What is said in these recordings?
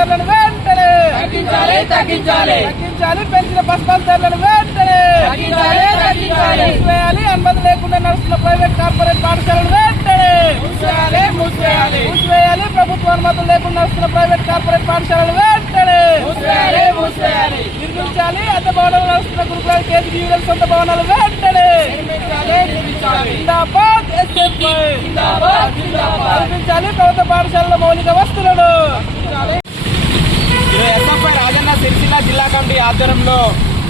ధరలను వెంటనే! తగ్గించాలి తగ్గించాలి! తగ్గించాలి పెంచిన బస్ పాస్ ధరలను వెంటనే! తగ్గించాలి తగ్గించాలి! మూసివేయాలి అనుమతి లేకుండా నడుస్తున్న ప్రైవేట్ కార్పొరేట్ పాఠశాలను వెంటనే! మూసివేయాలి ప్రభుత్వ అనుమతులు లేకుండా నడుస్తున్న ప్రైవేట్ కార్పొరేట్ పాఠశాలలు వెంటనే! నిర్మించాలి అద్దె భవనాలు నడుస్తున్న గురుకుల కేజీ జీవుల సొంత భవనాలు వెంటనే! జిందాబాద్ ఎస్ఎఫ్ఐ ప్రభుత్వ పాఠశాలల మౌలిక వస్తువులను ఈరోజు ఎస్ఎఫ్ఐ రాజన్న సిరిసిల్ల జిల్లా కమిటీ ఆధ్వర్యంలో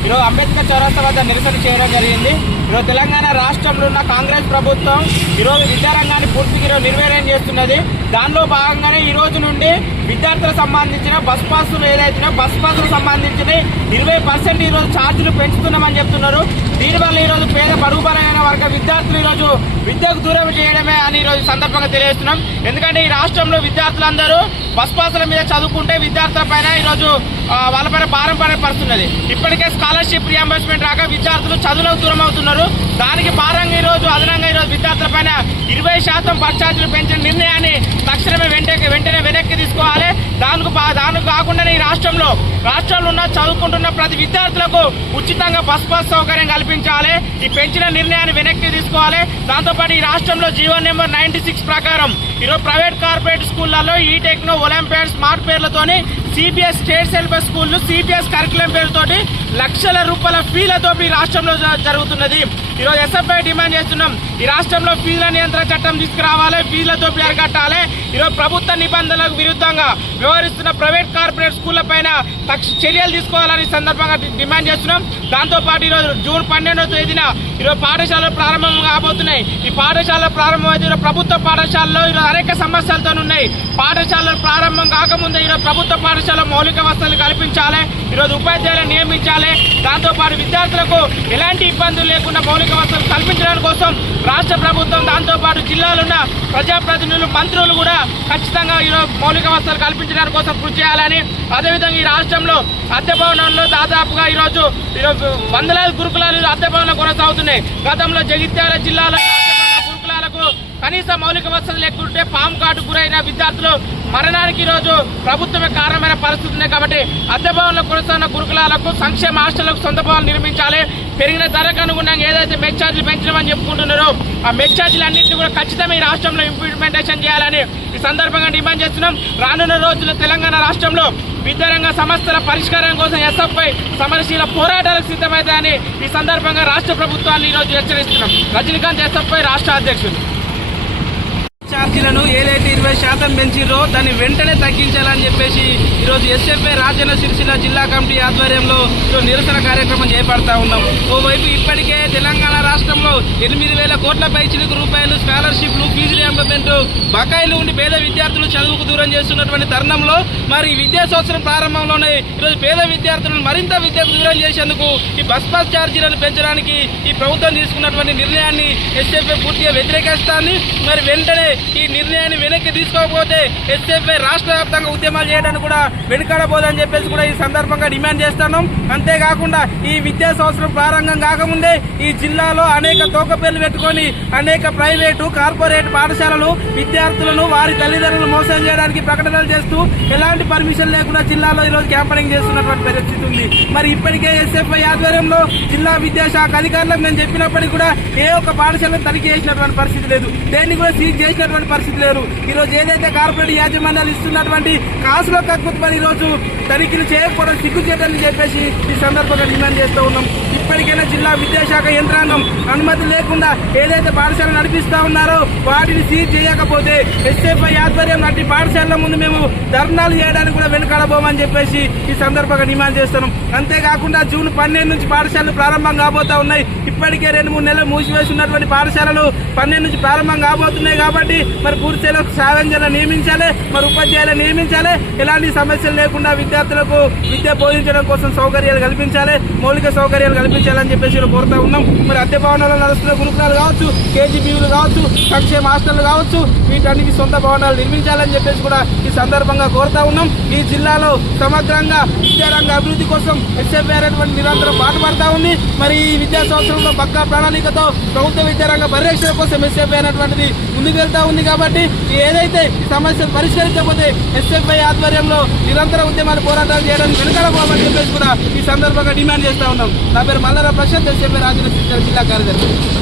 ఈరోజు అంబేద్కర్ చౌరస్తా వద్ద నిరసన చేయడం జరిగింది. ఈరోజు తెలంగాణ రాష్ట్రంలో ఉన్న కాంగ్రెస్ ప్రభుత్వం ఈరోజు విద్యారంగాన్ని పూర్తిగా ఈరోజు నిర్వీర్యం చేస్తున్నది. దానిలో భాగంగానే ఈ రోజు నుండి విద్యార్థులకు సంబంధించిన బస్ పాసులు ఏదైతే బస్ పాసులకు సంబంధించిన ఇరవై పర్సెంట్ ఈరోజు ఛార్జీలు పెంచుతున్నామని చెప్తున్నారు. దీనివల్ల ఈరోజు పేద బడుగు వర్గ విద్యార్థులు ఈరోజు విద్యకు దూరం చేయడమే అని ఈరోజు సందర్భంగా తెలియజేస్తున్నాం. ఎందుకంటే ఈ రాష్ట్రంలో విద్యార్థులందరూ బస్ పాసుల మీద చదువుకుంటే విద్యార్థుల పైన ఈరోజు ఆ, వాళ్ళపైన భారం పడుతున్నది ఇప్పటికే స్కాలర్షిప్ రియంబర్స్మెంట్ రాక విద్యార్థులు చదువులకు దూరం అవుతున్నారు. దానికి భారంగా ఈ రోజు అదనంగా ఈ రోజు విద్యార్థుల పైన ఇరవై శాతం పర్చార్జీలు పెంచిన నిర్ణయాన్ని తక్షణమే వెంటనే వెంటనే వెనక్కి తీసుకోవాలి. దానికి దానికి కాకుండానే ఈ రాష్ట్రంలో రాష్ట్రంలో ఉన్న చదువుకుంటున్న ప్రతి విద్యార్థులకు ఉచితంగా బస్ పాస్ సౌకర్యం కల్పించాలి. ఈ పెంచిన నిర్ణయాన్ని వెనక్కి తీసుకోవాలి. దాంతోపాటు ఈ రాష్ట్రంలో జీవో నెంబర్ నైన్టీ సిక్స్ ప్రకారం ఈరోజు ప్రైవేట్ కార్పొరేట్ స్కూళ్ళలో ఈ టెక్నో ఒలింపియాడ్ స్మార్ట్ పేర్లతోని సిబిఎస్ స్టేట్ సిలబస్ స్కూళ్ళు సిబిఎస్ కరికులం పేరుతోటి లక్షల రూపాయల ఫీలతో ఈ రాష్ట్రంలో జ- జరుగుతున్నది. ఈరోజు ఎస్ఎఫ్ఐ డిమాండ్ చేస్తున్నాం. ఈ రాష్ట్రంలో ఫీజుల నియంత్రణ చట్టం తీసుకురావాలి ఫీజులతో అరికట్టాలి ఈరోజు ప్రభుత్వ నిబంధనలకు విరుద్ధంగా వ్యవహరిస్తున్న ప్రైవేట్ కార్పొరేట్ స్కూళ్ళ పైన తక్ష చర్యలు తీసుకోవాలని సందర్భంగా డిమాండ్ చేస్తున్నాం. దాంతోపాటు ఈరోజు జూన్ పన్నెండవ తేదీన ఈరోజు పాఠశాలలు ప్రారంభం కాబోతున్నాయి. ఈ పాఠశాల ప్రారంభమైతే ఈరోజు ప్రభుత్వ పాఠశాలలో ఈరోజు అనేక సమస్యలతో ఉన్నాయి. పాఠశాలలు ప్రారంభం కాకముందే ఈరోజు ప్రభుత్వ పాఠశాల మౌలిక వసతులు కల్పించాలి. ఈరోజు ఉపాధ్యాయులను నియమించాలి. దాంతోపాటు విద్యార్థులకు ఎలాంటి ఇబ్బందులు లేకుండా మౌలిక వసతులు కల్పించడానికి కోసం రాష్ట్ర ప్రభుత్వం దాంతోపాటు జిల్లాలున్న ప్రజాప్రతినిధులు మంత్రులు కూడా ఖచ్చితంగా ఈరోజు మౌలిక వసతులు కల్పించడానికి కోసం కృషి చేయాలని. అదేవిధంగా ఈ రాష్ట్రంలో అద్దె భవనంలో దాదాపుగా ఈరోజు ఈరోజు వందలాది గురుకులాలు అద్దె కొనసాగుతున్నాయి. గతంలో జగిత్యాల జిల్లాలో గురుకులాలకు కనీస మౌలిక వసతులు లేకుంటే పాము కాటు గురైన విద్యార్థులు మరణానికి ఈరోజు ప్రభుత్వమే కారణమైన పరిస్థితి ఉంది కాబట్టి అద్దె భవనంలో కొనసాగిన గురుకులాలకు సంక్షేమ హాస్టళ్ళకు సొంత భవనాలు నిర్మించాలి. పెరిగిన ధరకు అనుగుణంగా ఏదైతే మెచ్ ఛార్జీలు పెంచడమని చెప్పుకుంటున్నారో ఆ మెచ్ ఛార్జీలు అన్నింటినీ కూడా ఖచ్చితంగా ఈ రాష్ట్రంలో ఇంప్లిమెంటేషన్ చేయాలని ఈ సందర్భంగా డిమాండ్ చేస్తున్నాం. రానున్న రోజుల్లో తెలంగాణ రాష్ట్రంలో విద్యారంగ సమస్యల పరిష్కారం కోసం ఎస్ఎఫ్ఐ సమరశీల పోరాటాలకు సిద్ధమైతాయని ఈ సందర్భంగా రాష్ట్ర ప్రభుత్వాన్ని ఈరోజు హెచ్చరిస్తున్నాం. రజనీకాంత్ ఎస్ఎఫ్ఐ రాష్ట్ర అధ్యక్షుడు. ఛార్జీలను ఏదైతే ఇరవై శాతం పెంచిర్రో దాన్ని వెంటనే తగ్గించాలని చెప్పేసి ఈరోజు ఎస్ఎఫ్ఐ రాజన్న సిరిసిల్ల జిల్లా కమిటీ ఆధ్వర్యంలో నిరసన కార్యక్రమం చేపడతా ఉన్నాం. ఓవైపు ఇప్పటికే తెలంగాణ ఎనిమిది వేల కోట్ల పైచిలకు రూపాయలు స్కాలర్షిప్లు ఫీజు రియంబర్మెంట్ బకాయిలు ఉండి పేద విద్యార్థులు చదువుకు దూరం చేస్తున్నటువంటి తరుణంలో మరి విద్యా సంవత్సరం ప్రారంభంలోనే ఈరోజు పేద విద్యార్థులను మరింత విద్యకు దూరం చేసేందుకు ఈ బస్ పాస్ ఛార్జీలను పెంచడానికి ఈ ప్రభుత్వం తీసుకున్నటువంటి నిర్ణయాన్ని ఎస్ఎఫ్ఐ పూర్తిగా వ్యతిరేకిస్తాన్ని మరి వెంటనే ఈ నిర్ణయాన్ని వెనక్కి తీసుకోకపోతే ఎస్ఎఫ్ఐ రాష్ట్ర వ్యాప్తంగా ఉద్యమాలు చేయడానికి కూడా వెనుకాడబోదని చెప్పేసి కూడా ఈ సందర్భంగా డిమాండ్ చేస్తున్నాం. అంతేకాకుండా ఈ విద్యా సంవత్సరం ప్రారంభం కాకముందే ఈ జిల్లాలో అనేక తోక పేర్లు పెట్టుకొని అనేక ప్రైవేటు కార్పొరేట్ పాఠశాలలు విద్యార్థులను వారి తల్లిదండ్రులను మోసం చేయడానికి ప్రకటనలు చేస్తూ ఎలాంటి పర్మిషన్ లేకుండా జిల్లాలో ఈరోజు క్యాంపనింగ్ చేస్తున్నటువంటి పరిస్థితి ఉంది. మరి ఇప్పటికే ఎస్ఎఫ్ఐ ఆధ్వర్యంలో జిల్లా విద్యాశాఖ అధికారులకు మేము చెప్పినప్పటికీ కూడా ఏ ఒక్క పాఠశాలను తనిఖీ చేసినటువంటి పరిస్థితి లేదు. దేన్ని కూడా సీజ్ చేసినటువంటి పరిస్థితి లేదు. ఈ రోజు ఏదైతే కార్పొరేట్ యాజమాన్యాలు ఇస్తున్నటువంటి కాసుల కక్కుతుమని ఈరోజు రోజు తనిఖీలు చేయకపోవడం సిగ్గు చేయడానికి చెప్పేసి ఈ సందర్భంగా డిమాండ్ చేస్తూ ఉన్నాం. ఇప్పటికైనా జిల్లా విద్యాశాఖ యంత్రాంగం అనుమతి లేకుండా ఏదైతే పాఠశాల నడిపిస్తా ఉన్నారో వాటిని సీజ్ చేయకపోతే ఎస్ఎఫ్ఐ ఆధ్వర్యం లాంటి పాఠశాలల ముందు మేము ధర్నాలు చేయడానికి కూడా వెనుకాడబోమని చెప్పేసి ఈ సందర్భంగా డిమాండ్ చేస్తున్నాం. అంతేకాకుండా జూన్ పన్నెండు నుంచి పాఠశాలలు ప్రారంభం కాబోతా ఉన్నాయి. ఇప్పటికే రెండు మూడు నెలలు మూసివేసి ఉన్నటువంటి పాఠశాలలు పన్నెండు నుంచి ప్రారంభం కాబోతున్నాయి కాబట్టి మరి పూర్తిలో స్థాయిలో నియమించాలి మరి ఉపాధ్యాయులను నియమించాలి. ఎలాంటి సమస్యలు లేకుండా విద్యార్థులకు విద్య బోధించడం కోసం సౌకర్యాలు కల్పించాలి మౌలిక సౌకర్యాలు కల్పించాలని చెప్పేసి కోరుతా ఉన్నాం. మరి అద్దె భవనాల్లో నడుస్తున్న గురుకులాలు కావచ్చు కేజీబీలు కావచ్చు సంక్షేమ హాస్టళ్ళు కావచ్చు వీటన్నిటి సొంత భవనాలు నిర్మించాలని చెప్పేసి కూడా ఈ సందర్భంగా కోరుతా ఉన్నాం. ఈ జిల్లాలో సమగ్రంగా విద్యారంగ అభివృద్ధి కోసం ఎస్ఎఫ్ఐ నిరంతరం పాటుపడతా ఉంది. మరి ఈ విద్యా సంవత్సరంలో పక్కా ప్రణాళికతో ప్రభుత్వ విద్యారంగ పరిరక్షణ కోసం ఎస్ఎఫ్ఐ అనేటువంటిది ముందుకెళ్తా ఉంది కాబట్టి ఏదైతే ఈ సమస్యలు పరిష్కరించకపోతే ఎస్ఎఫ్ఐ ఆధ్వర్యంలో నిరంతర ఉద్యమాలు పోరాటాలు చేయడానికి వెనుకడపోమని చెప్పేసి కూడా ఈ సందర్భంగా డిమాండ్ చేస్తా ఉన్నాం. నా పేరు మల్లారా ప్రశాంత్ ఎస్ఎఫ్ఐ రాజన్న జిల్లా కార్యదర్శి.